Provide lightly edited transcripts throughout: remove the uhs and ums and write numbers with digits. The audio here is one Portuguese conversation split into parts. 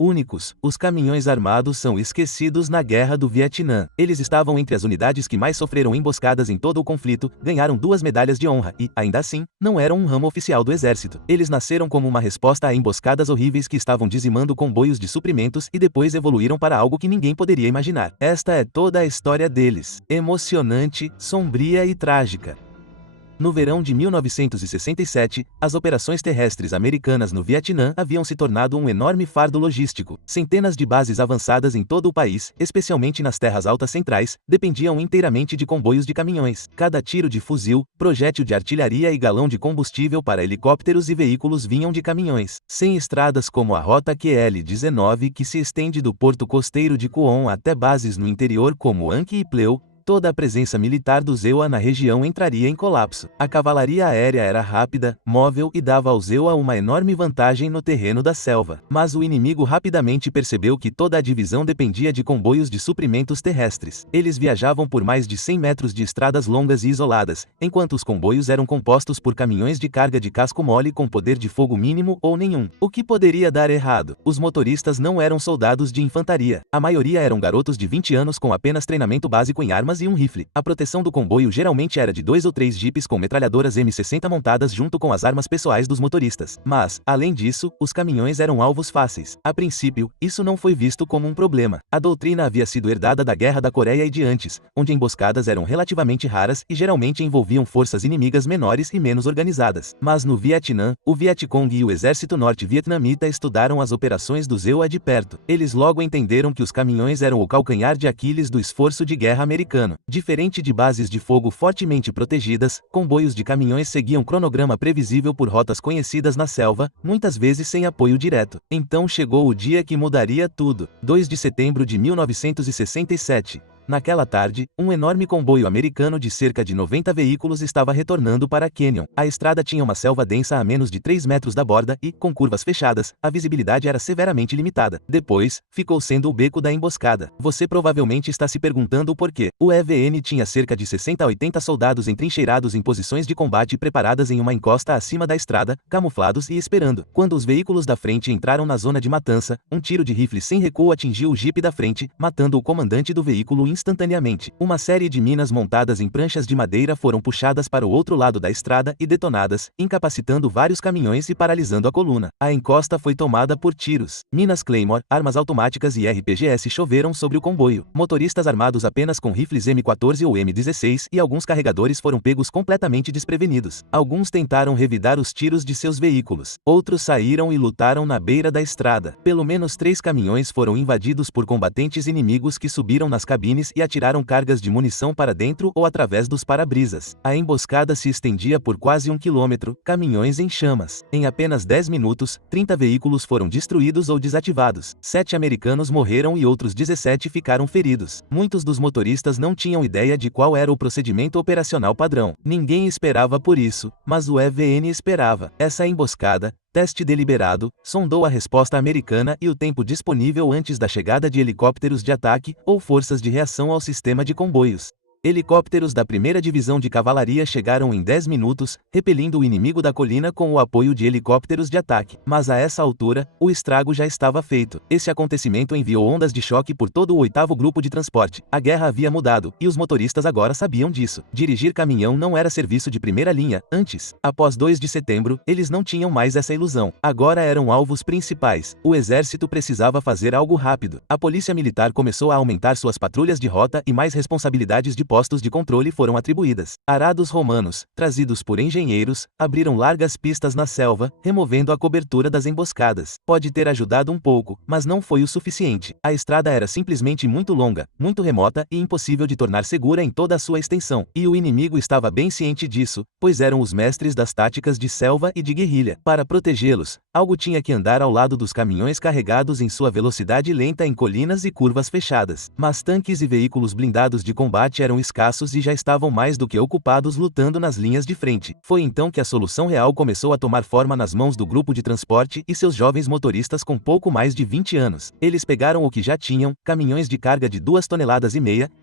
Únicos, os caminhões armados são esquecidos na Guerra do Vietnã. Eles estavam entre as unidades que mais sofreram emboscadas em todo o conflito, ganharam 2 medalhas de honra e, ainda assim, não eram um ramo oficial do exército. Eles nasceram como uma resposta a emboscadas horríveis que estavam dizimando comboios de suprimentos e depois evoluíram para algo que ninguém poderia imaginar. Esta é toda a história deles. Emocionante, sombria e trágica. No verão de 1967, as operações terrestres americanas no Vietnã haviam se tornado um enorme fardo logístico. Centenas de bases avançadas em todo o país, especialmente nas terras altas centrais, dependiam inteiramente de comboios de caminhões. Cada tiro de fuzil, projétil de artilharia e galão de combustível para helicópteros e veículos vinham de caminhões. Sem estradas como a Rota QL-19 que se estende do porto costeiro de Quon até bases no interior como Anki e Pleu, toda a presença militar do ZEUA na região entraria em colapso. A cavalaria aérea era rápida, móvel e dava ao ZEUA uma enorme vantagem no terreno da selva. Mas o inimigo rapidamente percebeu que toda a divisão dependia de comboios de suprimentos terrestres. Eles viajavam por mais de 100 metros de estradas longas e isoladas, enquanto os comboios eram compostos por caminhões de carga de casco mole com poder de fogo mínimo ou nenhum. O que poderia dar errado? Os motoristas não eram soldados de infantaria. A maioria eram garotos de 20 anos com apenas treinamento básico em armas e um rifle. A proteção do comboio geralmente era de 2 ou 3 jipes com metralhadoras M60 montadas junto com as armas pessoais dos motoristas. Mas, além disso, os caminhões eram alvos fáceis. A princípio, isso não foi visto como um problema. A doutrina havia sido herdada da Guerra da Coreia e de antes, onde emboscadas eram relativamente raras e geralmente envolviam forças inimigas menores e menos organizadas. Mas no Vietnã, o Vietcong e o exército norte-vietnamita estudaram as operações do ZEUA de perto. Eles logo entenderam que os caminhões eram o calcanhar de Aquiles do esforço de guerra americano. Diferente de bases de fogo fortemente protegidas, comboios de caminhões seguiam cronograma previsível por rotas conhecidas na selva, muitas vezes sem apoio direto. Então chegou o dia que mudaria tudo. 2 de setembro de 1967. Naquela tarde, um enorme comboio americano de cerca de 90 veículos estava retornando para Canyon. A estrada tinha uma selva densa a menos de 3 metros da borda e, com curvas fechadas, a visibilidade era severamente limitada. Depois, ficou sendo o beco da emboscada. Você provavelmente está se perguntando o porquê. O EVN tinha cerca de 60 a 80 soldados entrincheirados em posições de combate preparadas em uma encosta acima da estrada, camuflados e esperando. Quando os veículos da frente entraram na zona de matança, um tiro de rifle sem recuo atingiu o jipe da frente, matando o comandante do veículo instantaneamente. Uma série de minas montadas em pranchas de madeira foram puxadas para o outro lado da estrada e detonadas, incapacitando vários caminhões e paralisando a coluna. A encosta foi tomada por tiros. Minas Claymore, armas automáticas e RPGs choveram sobre o comboio. Motoristas armados apenas com rifles M14 ou M16 e alguns carregadores foram pegos completamente desprevenidos. Alguns tentaram revidar os tiros de seus veículos. Outros saíram e lutaram na beira da estrada. Pelo menos 3 caminhões foram invadidos por combatentes inimigos que subiram nas cabines e atiraram cargas de munição para dentro ou através dos para-brisas. A emboscada se estendia por quase 1 quilômetro, caminhões em chamas. Em apenas 10 minutos, 30 veículos foram destruídos ou desativados. 7 americanos morreram e outros 17 ficaram feridos. Muitos dos motoristas não tinham ideia de qual era o procedimento operacional padrão. Ninguém esperava por isso, mas o EVN esperava. Essa emboscada, teste deliberado, sondou a resposta americana e o tempo disponível antes da chegada de helicópteros de ataque ou forças de reação ao sistema de comboios. Helicópteros da 1ª Divisão de Cavalaria chegaram em 10 minutos, repelindo o inimigo da colina com o apoio de helicópteros de ataque. Mas a essa altura, o estrago já estava feito. Esse acontecimento enviou ondas de choque por todo o 8º Grupo de Transporte. A guerra havia mudado, e os motoristas agora sabiam disso. Dirigir caminhão não era serviço de primeira linha, antes. Após 2 de setembro, eles não tinham mais essa ilusão. Agora eram alvos principais. O exército precisava fazer algo rápido. A polícia militar começou a aumentar suas patrulhas de rota e mais responsabilidades de postos de controle foram atribuídas. Arados romanos, trazidos por engenheiros, abriram largas pistas na selva, removendo a cobertura das emboscadas. Pode ter ajudado um pouco, mas não foi o suficiente. A estrada era simplesmente muito longa, muito remota e impossível de tornar segura em toda a sua extensão. E o inimigo estava bem ciente disso, pois eram os mestres das táticas de selva e de guerrilha. Para protegê-los, algo tinha que andar ao lado dos caminhões carregados em sua velocidade lenta em colinas e curvas fechadas. Mas tanques e veículos blindados de combate eram eram escassos e já estavam mais do que ocupados lutando nas linhas de frente. Foi então que a solução real começou a tomar forma nas mãos do grupo de transporte e seus jovens motoristas com pouco mais de 20 anos. Eles pegaram o que já tinham, caminhões de carga de 2,5 toneladas,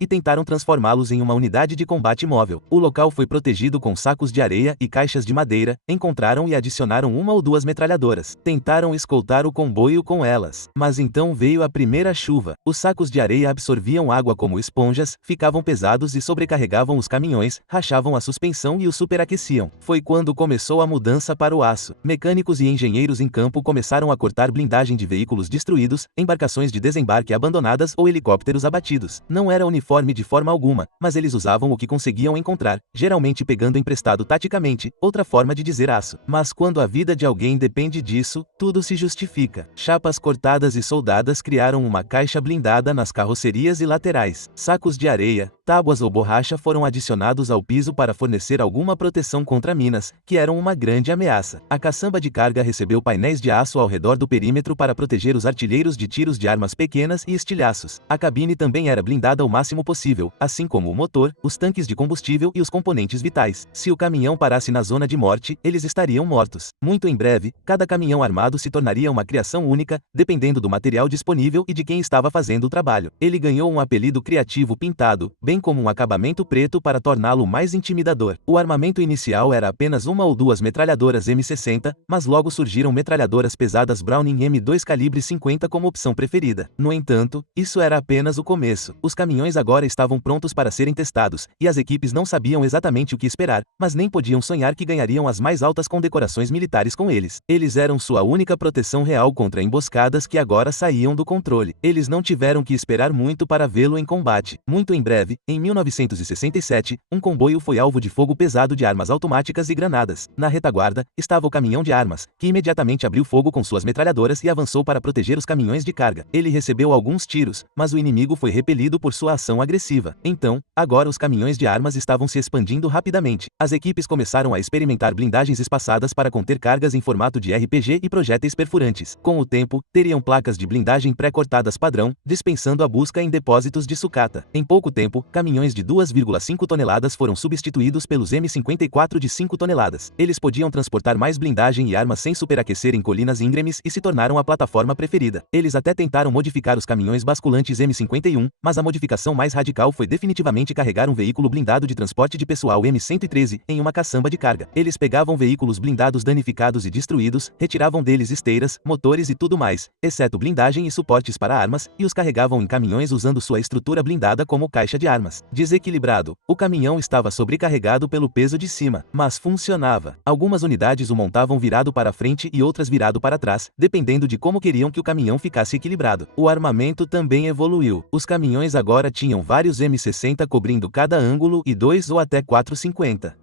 e tentaram transformá-los em uma unidade de combate móvel. O local foi protegido com sacos de areia e caixas de madeira, encontraram e adicionaram 1 ou 2 metralhadoras. Tentaram escoltar o comboio com elas. Mas então veio a primeira chuva. Os sacos de areia absorviam água como esponjas, ficavam pesados e sobrecarregavam os caminhões, rachavam a suspensão e os superaqueciam. Foi quando começou a mudança para o aço. Mecânicos e engenheiros em campo começaram a cortar blindagem de veículos destruídos, embarcações de desembarque abandonadas ou helicópteros abatidos. Não era uniforme de forma alguma, mas eles usavam o que conseguiam encontrar, geralmente pegando emprestado taticamente, outra forma de dizer aço. Mas quando a vida de alguém depende disso, tudo se justifica. Chapas cortadas e soldadas criaram uma caixa blindada nas carrocerias e laterais. Sacos de areia, tábuas ou borracha foram adicionados ao piso para fornecer alguma proteção contra minas, que eram uma grande ameaça. A caçamba de carga recebeu painéis de aço ao redor do perímetro para proteger os artilheiros de tiros de armas pequenas e estilhaços. A cabine também era blindada ao máximo possível, assim como o motor, os tanques de combustível e os componentes vitais. Se o caminhão parasse na zona de morte, eles estariam mortos. Muito em breve, cada caminhão armado se tornaria uma criação única, dependendo do material disponível e de quem estava fazendo o trabalho. Ele ganhou um apelido criativo pintado, bem como um acabamento preto para torná-lo mais intimidador. O armamento inicial era apenas 1 ou 2 metralhadoras M60, mas logo surgiram metralhadoras pesadas Browning M2 calibre 50 como opção preferida. No entanto, isso era apenas o começo. Os caminhões agora estavam prontos para serem testados, e as equipes não sabiam exatamente o que esperar, mas nem podiam sonhar que ganhariam as mais altas condecorações militares com eles. Eles eram sua única proteção real contra emboscadas que agora saíam do controle. Eles não tiveram que esperar muito para vê-lo em combate. Muito em breve, em 1967, um comboio foi alvo de fogo pesado de armas automáticas e granadas. Na retaguarda, estava o caminhão de armas, que imediatamente abriu fogo com suas metralhadoras e avançou para proteger os caminhões de carga. Ele recebeu alguns tiros, mas o inimigo foi repelido por sua ação agressiva. Então, agora os caminhões de armas estavam se expandindo rapidamente. As equipes começaram a experimentar blindagens espaçadas para conter cargas em formato de RPG e projéteis perfurantes. Com o tempo, teriam placas de blindagem pré-cortadas padrão, dispensando a busca em depósitos de sucata. Em pouco tempo, caminhões de 2,5 toneladas foram substituídos pelos M54 de 5 toneladas. Eles podiam transportar mais blindagem e armas sem superaquecer em colinas íngremes e se tornaram a plataforma preferida. Eles até tentaram modificar os caminhões basculantes M51, mas a modificação mais radical foi definitivamente carregar um veículo blindado de transporte de pessoal M113 em uma caçamba de carga. Eles pegavam veículos blindados danificados e destruídos, retiravam deles esteiras, motores e tudo mais, exceto blindagem e suportes para armas, e os carregavam em caminhões usando sua estrutura blindada como caixa de armas. Desequilibrado, o caminhão estava sobrecarregado pelo peso de cima, mas funcionava. Algumas unidades o montavam virado para frente e outras virado para trás, dependendo de como queriam que o caminhão ficasse equilibrado. O armamento também evoluiu. Os caminhões agora tinham vários M60 cobrindo cada ângulo e 2 ou até 4,50.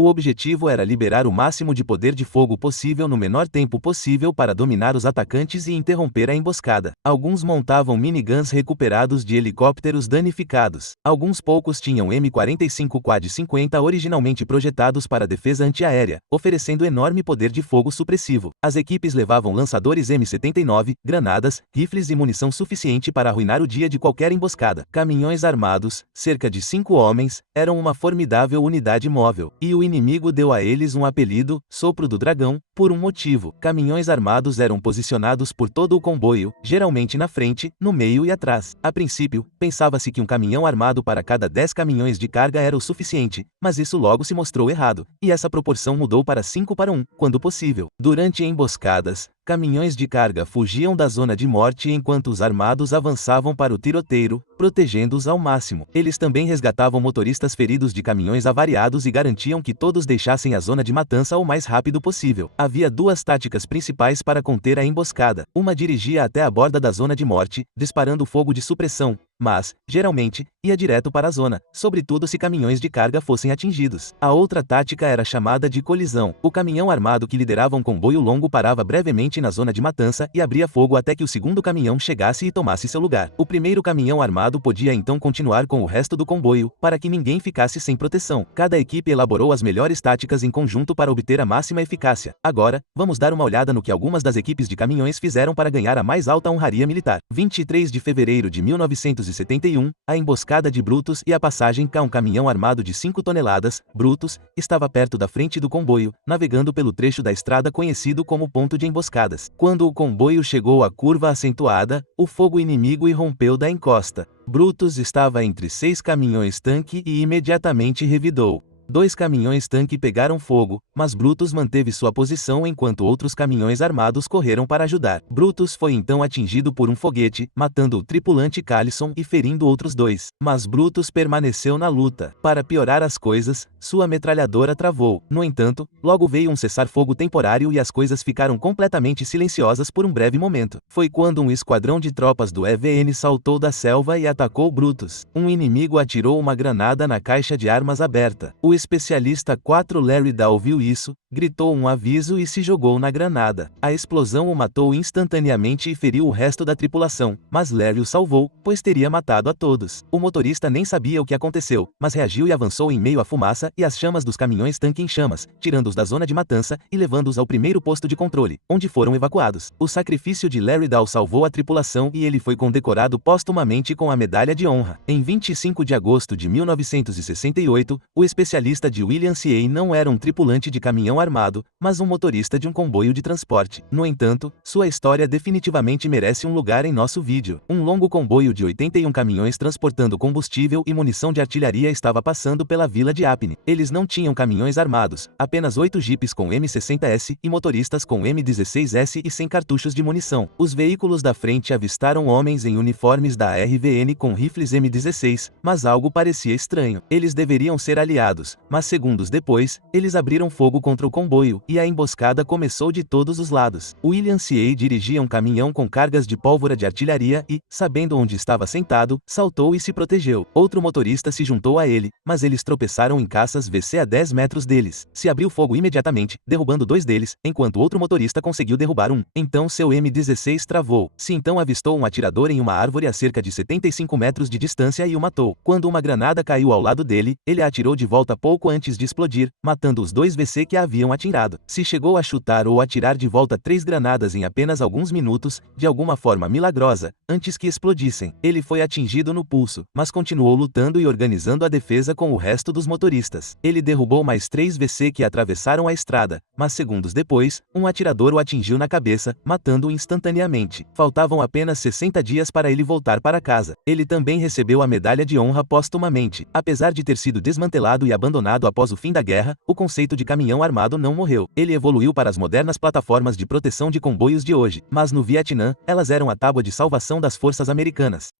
O objetivo era liberar o máximo de poder de fogo possível no menor tempo possível para dominar os atacantes e interromper a emboscada. Alguns montavam miniguns recuperados de helicópteros danificados. Alguns poucos tinham M45 Quad 50 originalmente projetados para defesa antiaérea, oferecendo enorme poder de fogo supressivo. As equipes levavam lançadores M79, granadas, rifles e munição suficiente para arruinar o dia de qualquer emboscada. Caminhões armados, cerca de 5 homens, eram uma formidável unidade móvel, e o inimigo deu a eles um apelido, Sopro do Dragão, por um motivo. Caminhões armados eram posicionados por todo o comboio, geralmente na frente, no meio e atrás. A princípio, pensava-se que um caminhão armado para cada 10 caminhões de carga era o suficiente, mas isso logo se mostrou errado, e essa proporção mudou para 5 para 1, quando possível. Durante emboscadas, caminhões de carga fugiam da zona de morte enquanto os armados avançavam para o tiroteio, protegendo-os ao máximo. Eles também resgatavam motoristas feridos de caminhões avariados e garantiam que todos deixassem a zona de matança o mais rápido possível. Havia duas táticas principais para conter a emboscada. Uma dirigia até a borda da zona de morte, disparando fogo de supressão, mas, geralmente, ia direto para a zona, sobretudo se caminhões de carga fossem atingidos. A outra tática era chamada de colisão. O caminhão armado que liderava um comboio longo parava brevemente na zona de matança e abria fogo até que o segundo caminhão chegasse e tomasse seu lugar. O primeiro caminhão armado podia então continuar com o resto do comboio, para que ninguém ficasse sem proteção. Cada equipe elaborou as melhores táticas em conjunto para obter a máxima eficácia. Agora, vamos dar uma olhada no que algumas das equipes de caminhões fizeram para ganhar a mais alta honraria militar. 23 de fevereiro de 1967, 1971, a emboscada de Brutus e a passagem a um caminhão armado de 5 toneladas, Brutus, estava perto da frente do comboio, navegando pelo trecho da estrada conhecido como ponto de emboscadas. Quando o comboio chegou à curva acentuada, o fogo inimigo irrompeu da encosta. Brutus estava entre 6 caminhões-tanque e imediatamente revidou. 2 caminhões-tanque pegaram fogo, mas Brutus manteve sua posição enquanto outros caminhões armados correram para ajudar. Brutus foi então atingido por um foguete, matando o tripulante Callison e ferindo outros 2. Mas Brutus permaneceu na luta. Para piorar as coisas, sua metralhadora travou. No entanto, logo veio um cessar-fogo temporário e as coisas ficaram completamente silenciosas por um breve momento. Foi quando um esquadrão de tropas do EVN saltou da selva e atacou Brutus. Um inimigo atirou uma granada na caixa de armas aberta. O especialista 4 Larry Dahl viu isso, gritou um aviso e se jogou na granada. A explosão o matou instantaneamente e feriu o resto da tripulação, mas Larry o salvou, pois teria matado a todos. O motorista nem sabia o que aconteceu, mas reagiu e avançou em meio à fumaça e às chamas dos caminhões-tanque em chamas, tirando-os da zona de matança e levando-os ao primeiro posto de controle, onde foram evacuados. O sacrifício de Larry Dahl salvou a tripulação e ele foi condecorado póstumamente com a Medalha de Honra. Em 25 de agosto de 1968, o especialista de William C.A. não era um tripulante de caminhão armado, mas um motorista de um comboio de transporte. No entanto, sua história definitivamente merece um lugar em nosso vídeo. Um longo comboio de 81 caminhões transportando combustível e munição de artilharia estava passando pela vila de Apne. Eles não tinham caminhões armados, apenas 8 jipes com M60S e motoristas com M16S e sem cartuchos de munição. Os veículos da frente avistaram homens em uniformes da RVN com rifles M16, mas algo parecia estranho. Eles deveriam ser aliados, mas segundos depois, eles abriram fogo contra o comboio, e a emboscada começou de todos os lados. William C.A. dirigia um caminhão com cargas de pólvora de artilharia e, sabendo onde estava sentado, saltou e se protegeu. Outro motorista se juntou a ele, mas eles tropeçaram em caças VC a 10 metros deles. Se abriu fogo imediatamente, derrubando 2 deles, enquanto outro motorista conseguiu derrubar um. Então seu M16 travou. Se então avistou um atirador em uma árvore a cerca de 75 metros de distância e o matou. Quando uma granada caiu ao lado dele, ele a atirou de volta pouco antes de explodir, matando os 2 VC que a haviam atirado. Se chegou a chutar ou atirar de volta 3 granadas em apenas alguns minutos, de alguma forma milagrosa, antes que explodissem. Ele foi atingido no pulso, mas continuou lutando e organizando a defesa com o resto dos motoristas. Ele derrubou mais 3 VC que atravessaram a estrada, mas segundos depois, um atirador o atingiu na cabeça, matando-o instantaneamente. Faltavam apenas 60 dias para ele voltar para casa. Ele também recebeu a Medalha de Honra póstumamente. Apesar de ter sido desmantelado e abandonado após o fim da guerra, o conceito de caminhão armado não morreu. Ele evoluiu para as modernas plataformas de proteção de comboios de hoje, mas no Vietnã, elas eram a tábua de salvação das forças americanas.